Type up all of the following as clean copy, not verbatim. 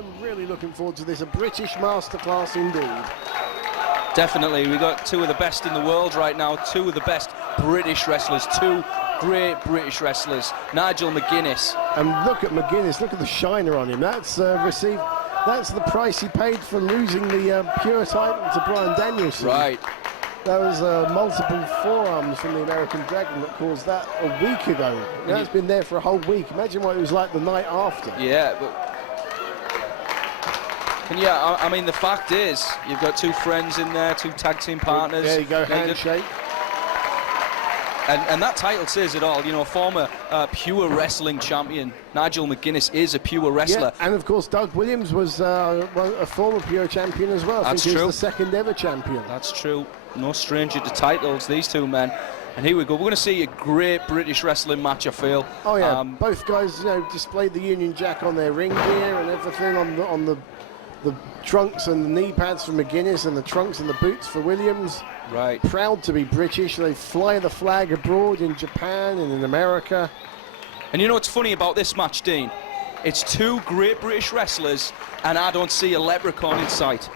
I'm really looking forward to this. A British masterclass indeed. Definitely. We've got two of the best in the world right now, two of the best British wrestlers, two great British wrestlers. Nigel McGuinness. And look at McGuinness, look at the shiner on him. That's that's the price he paid for losing the Pure title to Bryan Danielson. Right. That was multiple forearms from the American Dragon that caused that a week ago. That's been there for a whole week. Imagine what it was like the night after. Yeah, but... And yeah, I mean, the fact is, you've got two friends in there, two tag team partners. There you go, handshake. And that title says it all. You know, former pure wrestling champion Nigel McGuinness is a pure wrestler. Yeah, and of course Doug Williams was a former pure champion as well. That's true. He was the second ever champion. That's true. No stranger to titles, these two men. And here we go. We're going to see a great British wrestling match, I feel. Oh yeah, both guys, you know, displayed the Union Jack on their ring gear and everything on the trunks and the knee pads for McGuinness and the trunks and the boots for Williams. Right. Proud to be British. They fly the flag abroad in Japan and in America. And you know what's funny about this match, Dean? It's two great British wrestlers, and I don't see a leprechaun in sight.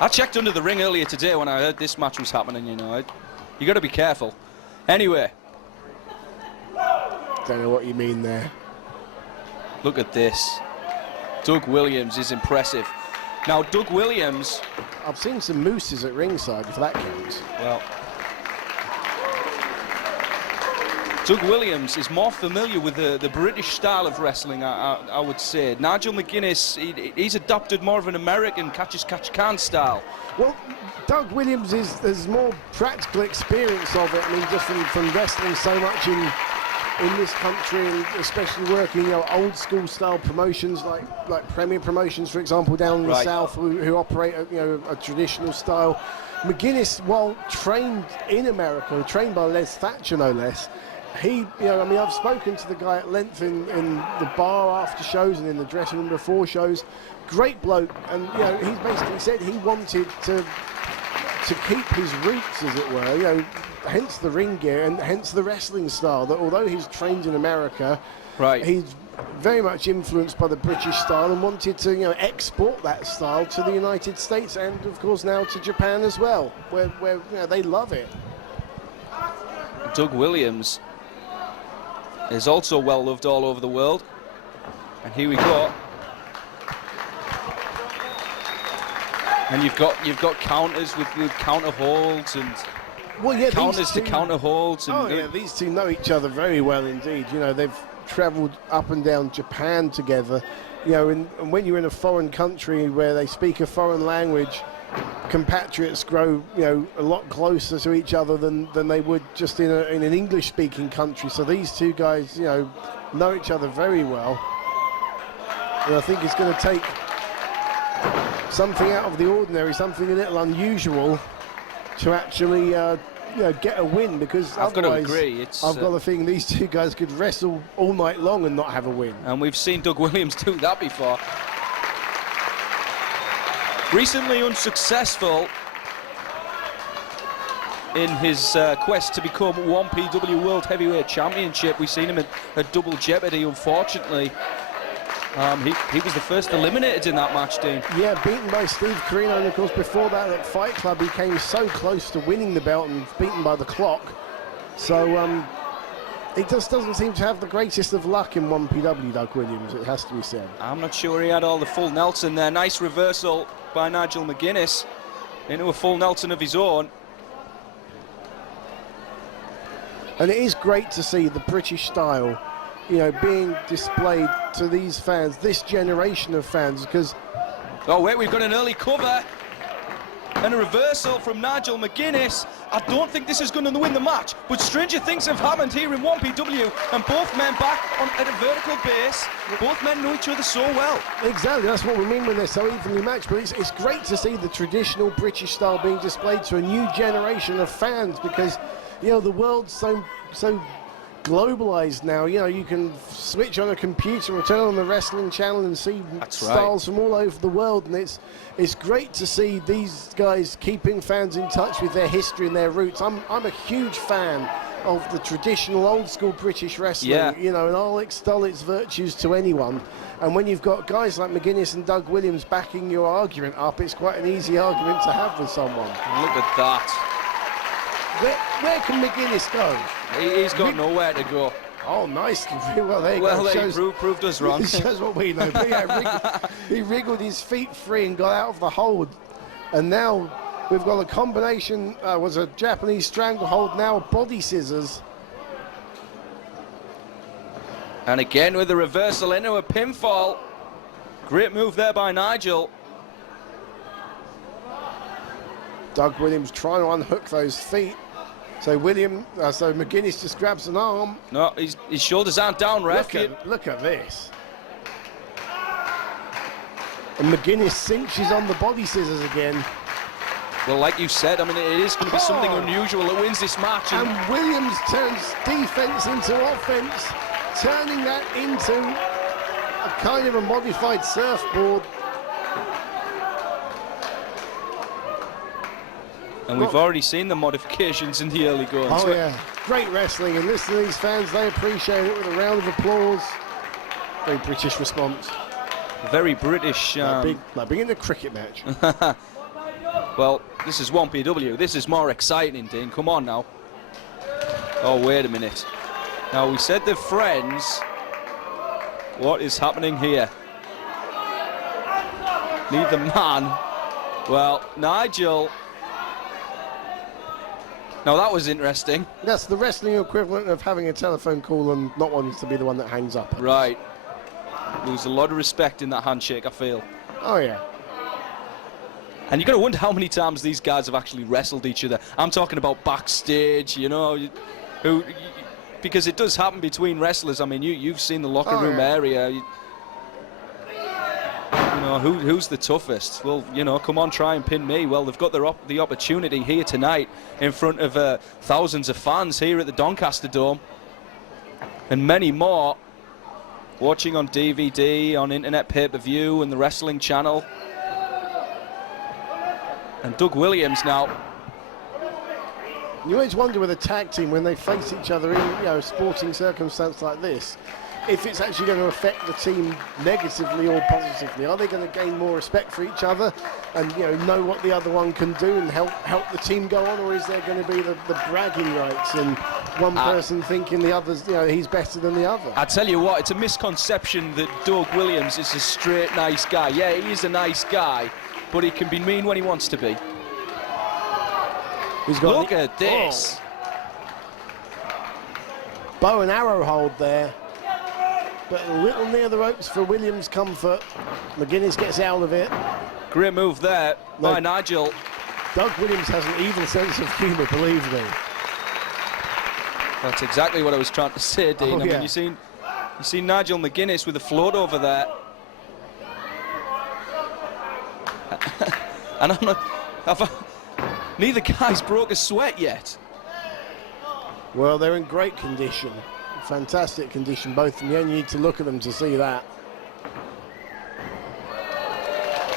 I checked under the ring earlier today when I heard this match was happening, you know. You got to be careful. Anyway. Don't know what you mean there. Look at this. Doug Williams is impressive. Now, Doug Williams... I've seen some mooses at ringside, if that counts. Well... Doug Williams is more familiar with the British style of wrestling, I would say. Nigel McGuinness, he's adopted more of an American catch-as-catch-can style. Well, Doug Williams there's more practical experience of it. I mean, just from wrestling so much in this country, and especially working, you know, old school style promotions like Premier Promotions, for example, down in the South, who operate a traditional style. McGuinness, while trained in America, trained by Les Thatcher no less, he, I mean, I've spoken to the guy at length in the bar after shows and in the dressing room before shows. Great bloke, and he's basically said he wanted to keep his roots, as it were, hence the ring gear and hence the wrestling style, that although he's trained in America, he's very much influenced by the British style and wanted to export that style to the United States and of course now to Japan as well, where they love it. Doug Williams is also well loved all over the world, and here we go. And you've got counters with counter holds and counters to counter holds. And these two know each other very well indeed. They've travelled up and down Japan together. And when you're in a foreign country where they speak a foreign language, compatriots grow a lot closer to each other than they would just in an English-speaking country. So these two guys know each other very well, and I think it's going to take something out of the ordinary, something a little unusual, to actually get a win, because I've got to otherwise agree. I've got a feeling these two guys could wrestle all night long and not have a win. And we've seen Doug Williams do that before. Recently unsuccessful in his quest to become 1PW World Heavyweight Championship. We've seen him at Double Jeopardy, unfortunately. He was the first eliminated in that match, Dean. Yeah, beaten by Steve Corino, and of course before that at Fight Club he came so close to winning the belt and beaten by the clock. So he just doesn't seem to have the greatest of luck in 1PW, Doug Williams, it has to be said. I'm not sure he had all the full Nelson there. Nice reversal by Nigel McGuinness into a full Nelson of his own. And it is great to see the British style being displayed to these fans, this generation of fans, because... Oh wait, we've got an early cover and a reversal from Nigel McGuinness. I don't think this is going to win the match, but stranger things have happened here in 1PW, and both men back at a vertical base. Both men know each other so well. Exactly, that's what we mean when they're so evenly matched, but it's great to see the traditional British style being displayed to a new generation of fans, because the world's so globalized now. You can switch on a computer or turn on the wrestling channel and see styles from all over the world, and it's great to see these guys keeping fans in touch with their history and their roots. I'm a huge fan of the traditional old school British wrestling, Yeah. you know, and I'll extol its virtues to anyone. And when you've got guys like McGuinness and Doug Williams backing your argument up, it's quite an easy argument to have with someone. Look at that. Where can McGuinness go? He's got nowhere to go. Oh, nice. Well, there you Well, go. they proved us wrong. It shows what we know. But yeah, he wriggled his feet free and got out of the hold. And now we've got a combination, was a Japanese stranglehold, now body scissors. And again with the reversal into a pinfall. Great move there by Nigel. Doug Williams trying to unhook those feet. So so McGuinness just grabs an arm. No, his shoulders aren't down, ref. Look at this. And McGuinness cinches on the body scissors again. Well, like you said, I mean, it is going to be something unusual that wins this match. And Williams turns defense into offense, turning that into a kind of a modified surfboard. And we've already seen the modifications in the early going. Oh, yeah. Great wrestling. And listen to these fans, they appreciate it with a round of applause. Very British response. Very British. Like being in a cricket match. Well, this is 1PW. This is more exciting, Dean. Come on now. Oh, wait a minute. Now, we said they're friends. What is happening here? Neither man. Well, Nigel. Now, that was interesting. That's the wrestling equivalent of having a telephone call and not wanting to be the one that hangs up. Right. Lose a lot of respect in that handshake, I feel. Oh, yeah. And you've got to wonder how many times these guys have actually wrestled each other. I'm talking about backstage, you know, because it does happen between wrestlers. I mean, you've seen the locker room area. You know, who's the toughest? Well, you know, come on, try and pin me. Well, they've got the opportunity here tonight in front of thousands of fans here at the Doncaster Dome. And many more watching on DVD, on internet pay-per-view and the wrestling channel. And Doug Williams now. You always wonder with a tag team when they face each other in, you know, sporting circumstance like this, if it's actually going to affect the team negatively or positively. Are they going to gain more respect for each other and, you know what the other one can do and help the team go on, or is there going to be the bragging rights and one person thinking the other's, you know, he's better than the other? I tell you what, it's a misconception that Doug Williams is a straight nice guy. Yeah, he is a nice guy, but he can be mean when he wants to be. Look at this. Bow and arrow hold there, but a little near the ropes for Williams' comfort. McGuinness gets out of it. Great move there by Nigel. Doug Williams has an evil sense of humour, believe me. That's exactly what I was trying to say, Dean. I mean, you seen Nigel McGuinness with a float over there. And I'm not... Neither guy's broke a sweat yet. Well, they're in great condition. Fantastic condition, both of them. You only need to look at them to see that.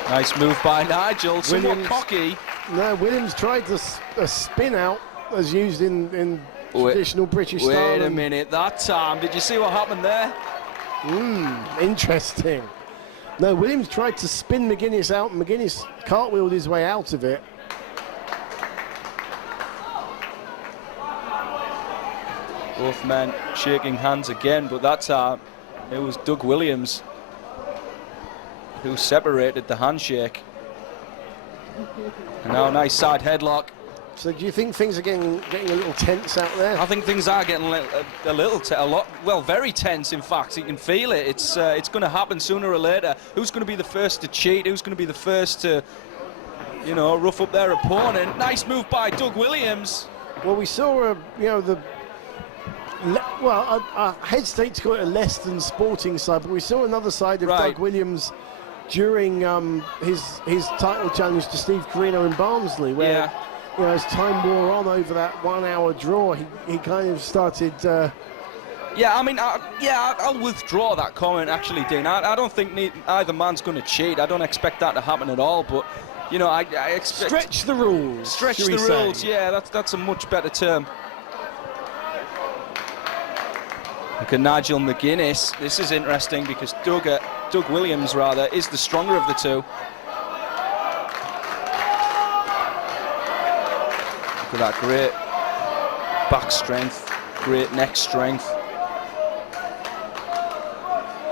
Nice move by Nigel. Somewhat cocky. No, Williams tried a spin out as used in traditional British style. Wait a minute, that time. Did you see what happened there? Interesting. No, Williams tried to spin McGuinness out, and McGuinness cartwheeled his way out of it. Both men shaking hands again, but that time it was Doug Williams who separated the handshake. And now a nice side headlock. So do you think things are getting a little tense out there? I think things are getting very tense. In fact, you can feel it. It's going to happen sooner or later. Who's going to be the first to cheat? Who's going to be the first to, you know, rough up their opponent? Nice move by Doug Williams. Well, we saw I hesitate to call it a less than sporting side, but we saw another side of Doug Williams during his title challenge to Steve Corino in Barnsley, where you know, as time wore on over that 1 hour draw, he kind of started. Yeah, I mean, I'll withdraw that comment actually, Dean. I don't think either man's going to cheat. I don't expect that to happen at all, but you know, I expect stretch the rules. Stretch the rules. Yeah, that's a much better term. Look at Nigel McGuinness. This is interesting because Doug Williams, rather, is the stronger of the two. Look at that great back strength, great neck strength.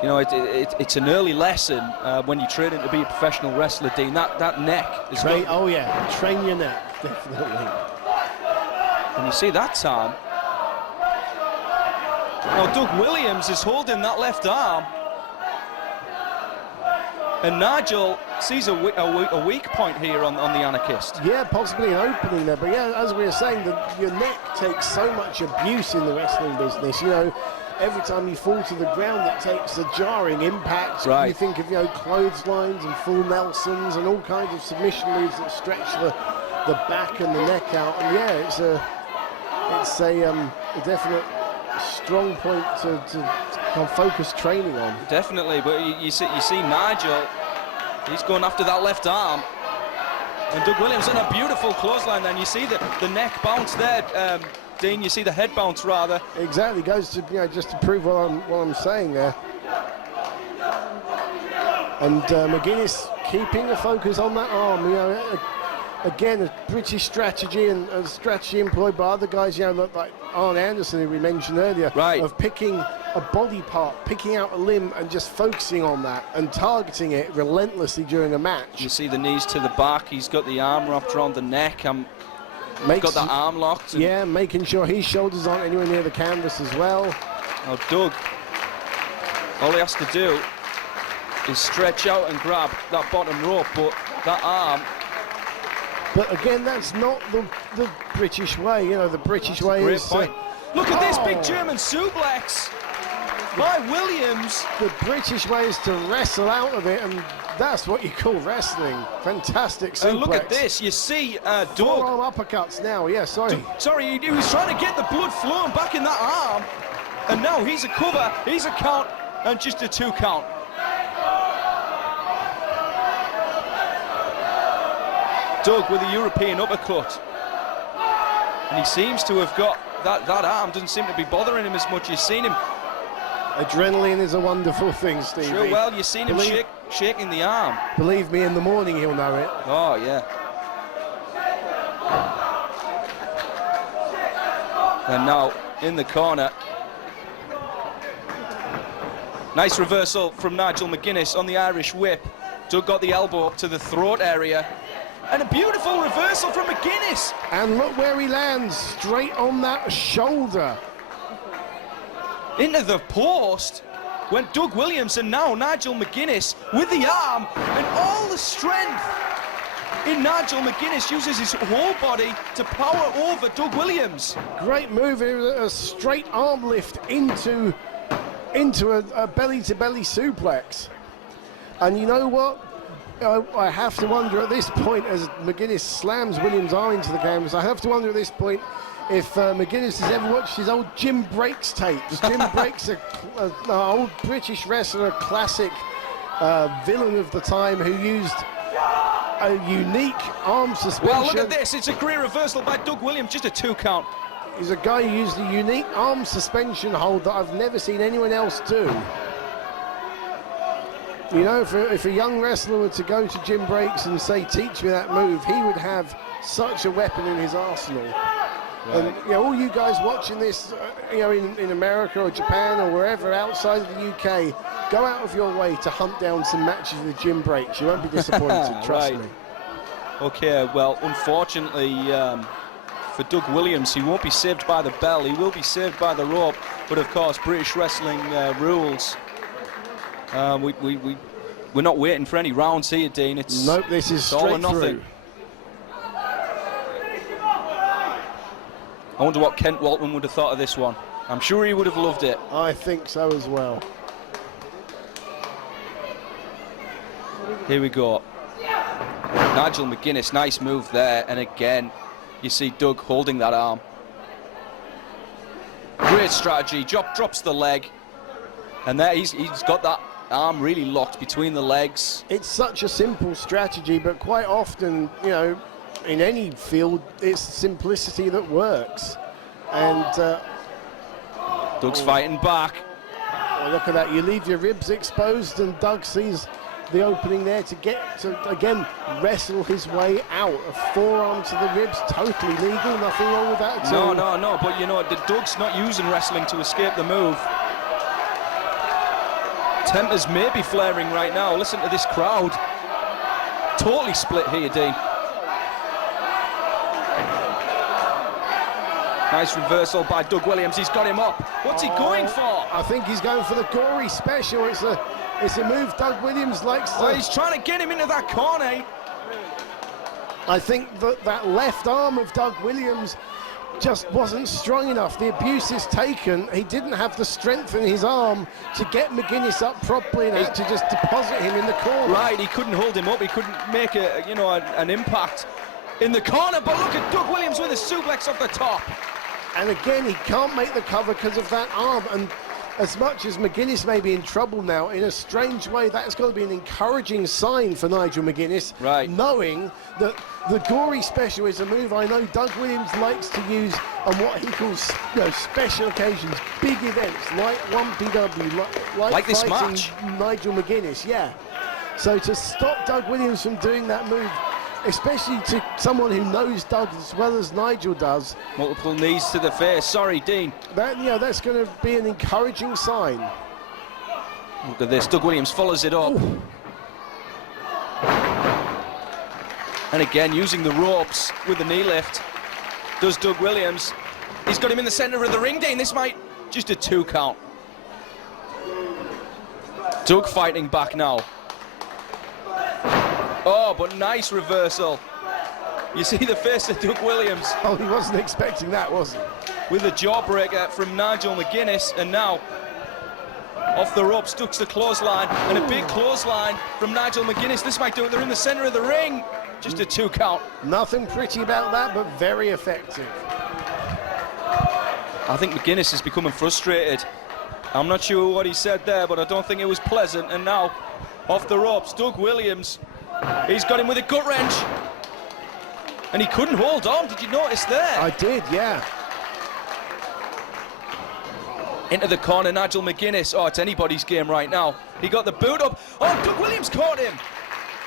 You know, it's an early lesson when you train to be a professional wrestler, Dean. That neck is oh yeah, train your neck, definitely. And you see that time. Now Doug Williams is holding that left arm, and Nigel sees a weak point here on the Anarchist. Yeah, possibly an opening there, but yeah, as we were saying, your neck takes so much abuse in the wrestling business. You know, every time you fall to the ground, it takes a jarring impact. Right. You think of, you know, clotheslines and full Nelsons and all kinds of submission moves that stretch the back and the neck out. And yeah, it's a definite strong point to focus training on. Definitely, but you see Nigel, he's going after that left arm. And Doug Williams on a beautiful clothesline then. You see the neck bounce there, Dean, you see the head bounce rather. Exactly, goes to, you know, just to prove what I'm saying there. And McGuinness keeping a focus on that arm, you know, again, a British strategy and a strategy employed by other guys, you know, like Arn Anderson, who we mentioned earlier, right, of picking a body part, picking out a limb and just focusing on that and targeting it relentlessly during a match. You see the knees to the back, he's got the arm wrapped around the neck, got that arm locked. Yeah, making sure his shoulders aren't anywhere near the canvas as well. Now Doug, all he has to do is stretch out and grab that bottom rope, but that arm. But again, that's not the British way. You know, the British way great is. Point. Look at this big German suplex by Williams. The British way is to wrestle out of it, and that's what you call wrestling. Fantastic suplex. And look at this. You see Doug. Forearm uppercuts now. Yeah, sorry. Sorry, he was trying to get the blood flowing back in that arm, and now he's a cover, he's a count, and just a 2 count. Doug with a European uppercut, and he seems to have got that arm doesn't seem to be bothering him as much. You've seen him. Adrenaline is a wonderful thing, Steve. Sure, well, you've seen him shaking the arm. Believe me, in the morning he'll know it. Oh yeah. And now in the corner, nice reversal from Nigel McGuinness on the Irish whip. Doug got the elbow up to the throat area. And a beautiful reversal from McGuinness. And look where he lands, straight on that shoulder. Into the post went Doug Williams, and now Nigel McGuinness with the arm, and all the strength in Nigel McGuinness uses his whole body to power over Doug Williams. Great move, a straight arm lift into a belly-to-belly suplex. And you know what? I have to wonder at this point, as McGuinness slams Williams' arm into the canvas, I have to wonder at this point if McGuinness has ever watched his old Jim Breaks tapes. Jim Breaks, an old British wrestler, a classic villain of the time who used a unique arm suspension. Well, look at this. It's a great reversal by Doug Williams, just a 2 count. He's a guy who used a unique arm suspension hold that I've never seen anyone else do. You know, if a young wrestler were to go to Jim Breaks and say, teach me that move, he would have such a weapon in his arsenal. Right. And, you know, all you guys watching this, you know, in America or Japan or wherever outside of the UK, go out of your way to hunt down some matches with Jim Breaks. You won't be disappointed, trust me. Okay, well, unfortunately for Doug Williams, he won't be saved by the bell. He will be saved by the rope. But, of course, British wrestling rules. We're not waiting for any rounds here, Dean. Nope, this is straight all or nothing. Through. I wonder what Kent Waltman would have thought of this one. I'm sure he would have loved it. I think so as well. Here we go. Nigel McGuinness, nice move there. And again, you see Doug holding that arm. Great strategy. Drops the leg. And there he's got that arm really locked between the legs. It's such a simple strategy, but quite often, you know, in any field, it's simplicity that works. And Doug's fighting back. Well, look at that. You leave your ribs exposed, and Doug sees the opening there to get to, again, wrestle his way out. A forearm to the ribs, totally legal. Nothing wrong with that at all. No. But, you know, Doug's not using wrestling to escape the move. Tempers may be flaring right now. Listen to this crowd. Totally split here, Dean. Nice reversal by Doug Williams. He's got him up. What's he going for? I think he's going for the gory special. It's a move Doug Williams likes to... Well, he's trying to get him into that corner. I think that left arm of Doug Williams just wasn't strong enough. The abuse is taken. He didn't have the strength in his arm to get McGuinness up properly and had to just deposit him in the corner. Right, he couldn't hold him up. He couldn't make an impact in the corner. But look at Doug Williams with a suplex off the top. And again, he can't make the cover because of that arm. And as much as McGuinness may be in trouble now, in a strange way, that's got to be an encouraging sign for Nigel McGuinness. Right. Knowing that the gory special is a move I know Doug Williams likes to use on what he calls special occasions, big events, like 1PW, like this fighting match. Nigel McGuinness, yeah. So to stop Doug Williams from doing that move, especially to someone who knows Doug as well as Nigel does. Multiple knees to the face. Sorry, Dean. That's going to be an encouraging sign. Look at this. Doug Williams follows it up. Ooh. And again, using the ropes with the knee lift, does Doug Williams. He's got him in the center of the ring, Dean. This might just a 2 count. Doug fighting back now. Oh, but nice reversal. You see the face of Doug Williams. Oh, he wasn't expecting that, was he? With a jawbreaker from Nigel McGuinness, and now off the ropes, Doug's the clothesline, and a big clothesline from Nigel McGuinness. This might do it. They're in the center of the ring. Just a 2 count. Nothing pretty about that, but very effective. I think McGuinness is becoming frustrated. I'm not sure what he said there, but I don't think it was pleasant. And now, off the ropes, Doug Williams. He's got him with a gut wrench. And he couldn't hold on. Did you notice there? I did, yeah. Into the corner, Nigel McGuinness. Oh, it's anybody's game right now. He got the boot up. Oh, Doug Williams caught him.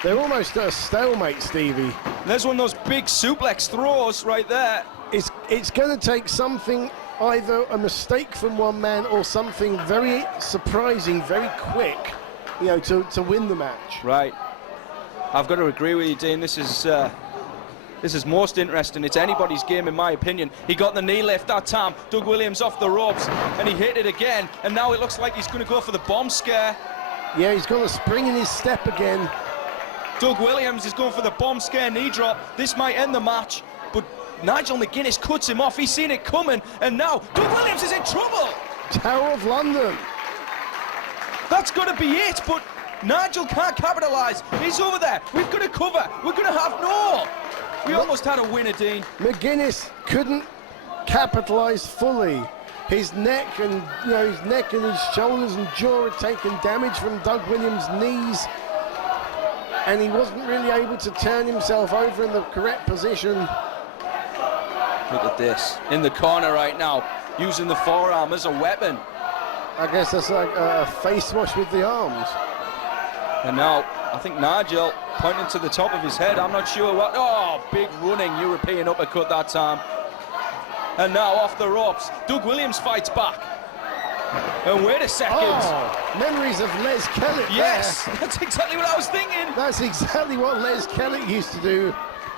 They're almost at a stalemate, Stevie. There's one of those big suplex throws right there. It's going to take something, either a mistake from one man or something very surprising, very quick, to win the match. Right. I've got to agree with you, Dean. This is most interesting. It's anybody's game, in my opinion. He got the knee lift that time. Doug Williams off the ropes, and he hit it again. And now it looks like he's going to go for the bomb scare. Yeah, he's got a spring in his step again. Doug Williams is going for the bomb scare knee drop. This might end the match, but Nigel McGuinness cuts him off. He's seen it coming, and now Doug Williams is in trouble. Tower of London. That's got to be it, but Nigel can't capitalise. He's over there. We've got to cover. We're going to have no. We almost had a winner, Dean. McGuinness couldn't capitalise fully. His neck and his shoulders and jaw had taken damage from Doug Williams' knees, and he wasn't really able to turn himself over in the correct position. Look at this. In the corner right now, using the forearm as a weapon. I guess that's like a face wash with the arms. And now, I think Nigel pointing to the top of his head. I'm not sure what. Oh, big running European uppercut that time. And now off the ropes, Doug Williams fights back. And wait a second. Oh, memories of Les Kellett. Yes, there. that's exactly what I was thinking. That's exactly what Les Kellett used to do.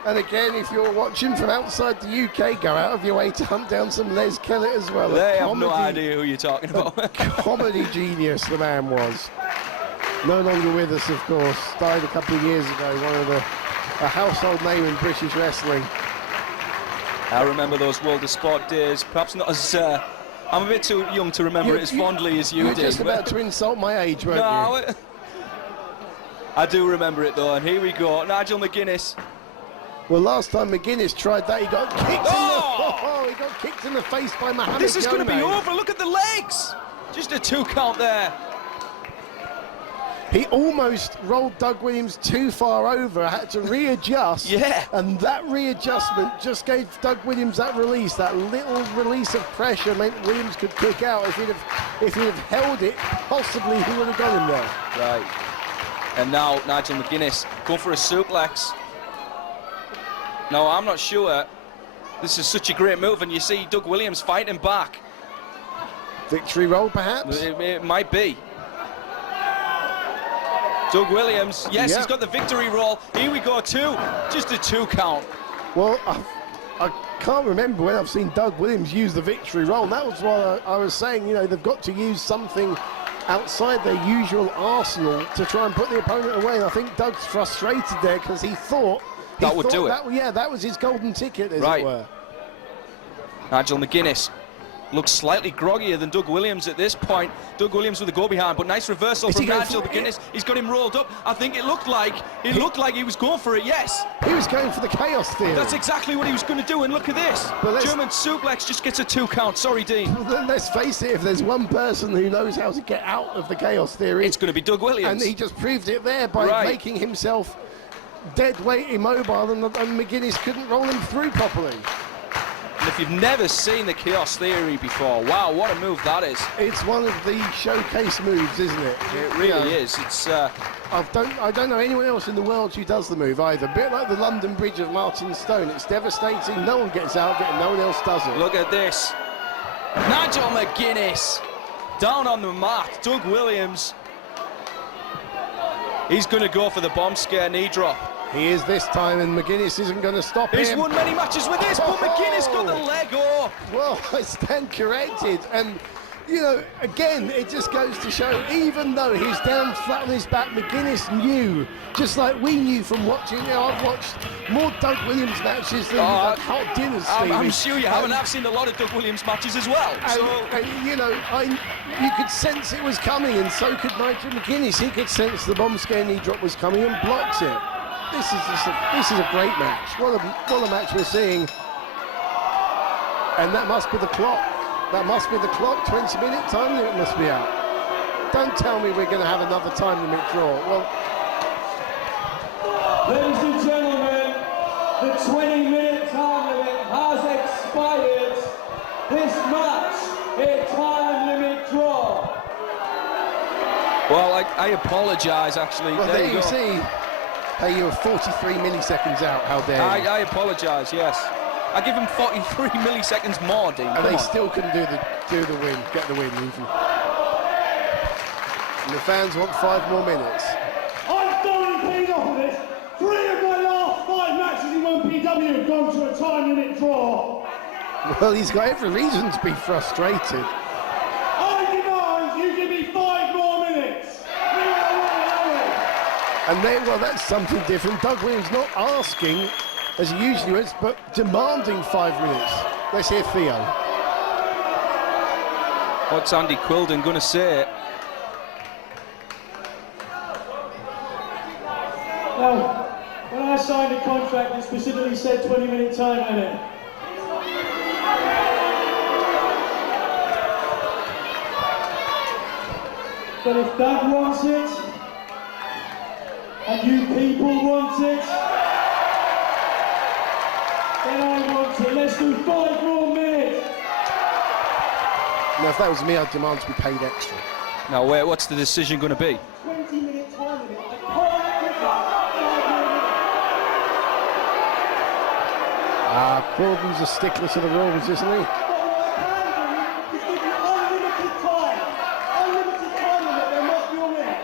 And again, if you're watching from outside the UK, go out of your way to hunt down some Les Kellett as well. They have no idea who you're talking about. Comedy genius the man was. No longer with us, of course. Died a couple of years ago. A household name in British wrestling. I remember those World of Sport days. Perhaps not as... I'm a bit too young to remember it as fondly as you did. You're just about to insult my age, weren't you? I do remember it, though. And here we go. Nigel McGuinness. Well, last time McGuinness tried that, he got kicked he got kicked in the face by Mohamed This is going to be Yone. over. Look at the legs. Just a 2 count there. He almost rolled Doug Williams too far over, had to readjust. Yeah. And that readjustment just gave Doug Williams that release, that little release of pressure meant Williams could kick out. If he'd have held it, possibly he would have got him there. Right. And now Nigel McGuinness going for a suplex. No, I'm not sure. This is such a great move, and you see Doug Williams fighting back. Victory roll, perhaps? It might be. Doug Williams, yes, Yep. He's got the victory roll. Here we go, 2. Just a 2 count. Well, I can't remember when I've seen Doug Williams use the victory roll, and that was why I was saying, you know, they've got to use something outside their usual arsenal to try and put the opponent away. And I think Doug's frustrated there because he thought That would do it. Yeah, that was his golden ticket, as Right. it were. Nigel McGuinness looks slightly groggier than Doug Williams at this point. Doug Williams with a go behind, but nice reversal Is from he going Nigel for it? McGuinness. He's got him rolled up. I think it looked like he was going for it, yes. He was going for the chaos theory. That's exactly what he was going to do, and look at this. But German suplex just gets a 2 count. Sorry, Dean. Well, then let's face it, if there's one person who knows how to get out of the chaos theory, It's going to be Doug Williams. and he just proved it there by Right. making himself dead weight immobile, and McGuinness couldn't roll him through properly. And if you've never seen the chaos theory before, wow, what a move that is. It's one of the showcase moves, isn't it? It really is. It's I don't know anyone else in the world who does the move either. A bit like the London Bridge of Martin Stone. It's devastating. No one gets out of it, and no one else does it. look at this. Nigel McGuinness down on the mat. Doug Williams. He's going to go for the bomb scare knee drop. He is this time, and McGuinness isn't going to stop He's him. won many matches with this, but McGuinness got the leg off. Well, I stand corrected, and you know, again, it just goes to show, even though he's down flat on his back, McGuinness knew, just like we knew from watching. You know, I've watched more Doug Williams matches than you've had hot dinners, Stevie. I'm sure you haven't. I've seen a lot of Doug Williams matches as well. And, you know, you could sense it was coming, and so could Nigel McGuinness. He could sense the bomb scare knee drop was coming and blocks it. This is a great match. What a match we're seeing. And that must be the clock. That must be the clock. 20-minute time limit must be out. Don't tell me we're going to have another time limit draw. Well, Ladies and gentlemen, the 20-minute time limit has expired. This match, a time limit draw. Well, I apologise, actually. well, there you see. Hey, you were 43 milliseconds out. How dare you? I apologise, yes. I give him 43 milliseconds more, Dean. And Come they on. still couldn't get the win even. And the fans want 5 more minutes. I'm throwing paid off of this. 3 of my last 5 matches in 1PW have gone to a time limit draw. Well, he's got every reason to be frustrated. I demand you give me 5 more minutes. And then, well, that's something different. Doug Williams not asking, as he usually is, but demanding 5 minutes. Let's hear Theo. What's Andy Quilden going to say? Now, when I signed a contract, it specifically said 20-minute time limit. But if Doug wants it, and you people want it, then I want it. Let's do 5 more minutes. Now, if that was me, I'd demand to be paid extra. Now, wait, what's the decision going to be? 20-minute time limit. I can't give up 5 more minutes. Quilden's a stickler to the rules, isn't he? But what I can do is give you unlimited time. Unlimited time limit, there must be a winner.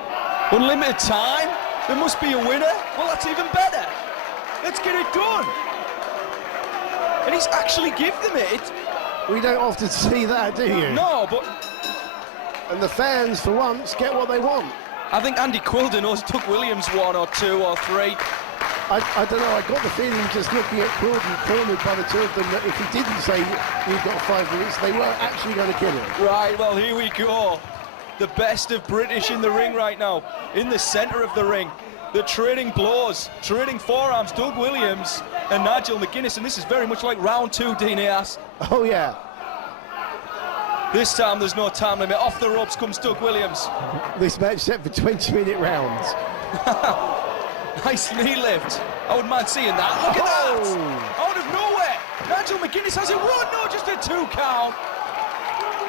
Unlimited time? There must be a winner? Well, that's even better. Let's get it done. And he's actually give them it. We don't often see that, do you? No, but And the fans, for once, get what they want. I think Andy Quilden owes Doug Williams 1 or 2 or 3. I don't know, I got the feeling just looking at Quilden cornered by the 2 of them that if he didn't say we've got 5 minutes, they were actually going to kill him. Right, well, here we go. The best of British in the ring right now. In the centre of the ring. The trading blows, trading forearms, Doug Williams and Nigel McGuinness. And this is very much like round 2, Dean Ayers. Oh, yeah. This time there's no time limit. Off the ropes comes Doug Williams. This match set for 20-minute rounds. Nice knee lift. I wouldn't mind seeing that. Look at that! Out of nowhere, Nigel McGuinness has it. 1-0, just a 2 count.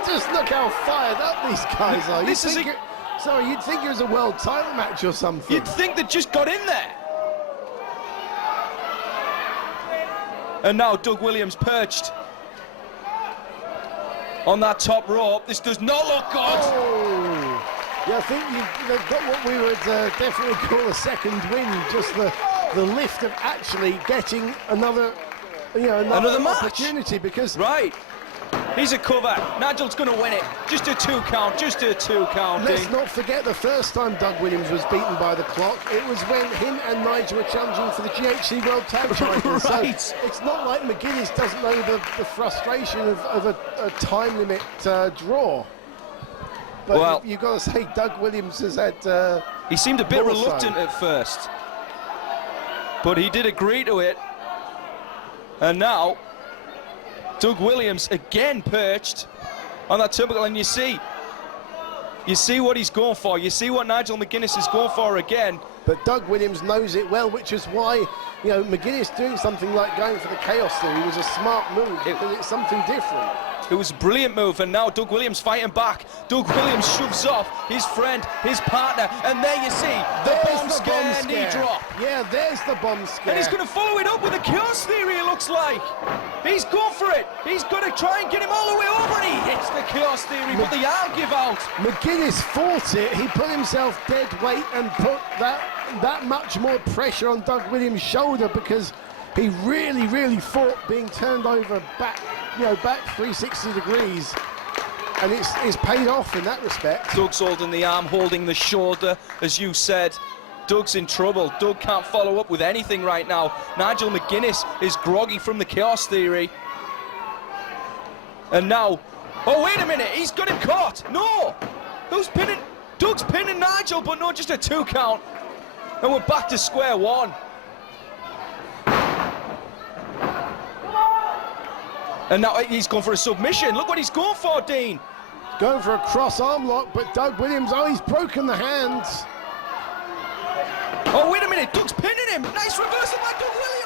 Just look how fired up these guys are. This is Sorry, you'd think it was a world title match or something. You'd think they just got in there. And now Doug Williams perched on that top rope. This does not look good. Oh. Yeah, I think they've got what we would definitely call a second win. Just the lift of actually getting another match opportunity, because right. He's a cover. Nigel's going to win it. Just a 2 count. Just a 2 count. Let's not forget the first time Doug Williams was beaten by the clock. It was when him and Nigel were challenging for the GHC World Tag Titles. Right. So it's not like McGuinness doesn't know the frustration of a time limit draw. But well, you've got to say Doug Williams has had... he seemed a bit more reluctant so at first, but he did agree to it. And now Doug Williams again perched on that turnbuckle, and you see what he's going for. You see what Nigel McGuinness is going for again. But Doug Williams knows it well, which is why, McGuinness doing something like going for the Chaos Theory was a smart move, because it's something different. It was a brilliant move, and now Doug Williams fighting back. Doug Williams shoves off his friend, his partner, and there you see the bomb scare knee drop. Yeah, there's the bomb scare. And he's going to follow it up with a Chaos Theory, it looks like. He's going for it. He's going to try and get him all the way over, and he hits the Chaos Theory, but the arm give out. McGuinness fought it. He put himself dead weight and put that much more pressure on Doug Williams' shoulder, because he really fought being turned over back 360 degrees, and it's paid off in that respect. Doug's holding the arm, holding the shoulder, as you said. Doug's in trouble. Doug can't follow up with anything right now. Nigel McGuinness is groggy from the Chaos Theory. And now, oh wait a minute, he's got him caught. No! Who's pinning? Doug's pinning Nigel, but no, just a 2 count. And we're back to square one. And now he's going for a submission. Look what he's going for, Dean. Going for a cross arm lock, but Doug Williams, he's broken the hands. Oh, wait a minute, Doug's pinning him. Nice reversal by Doug Williams.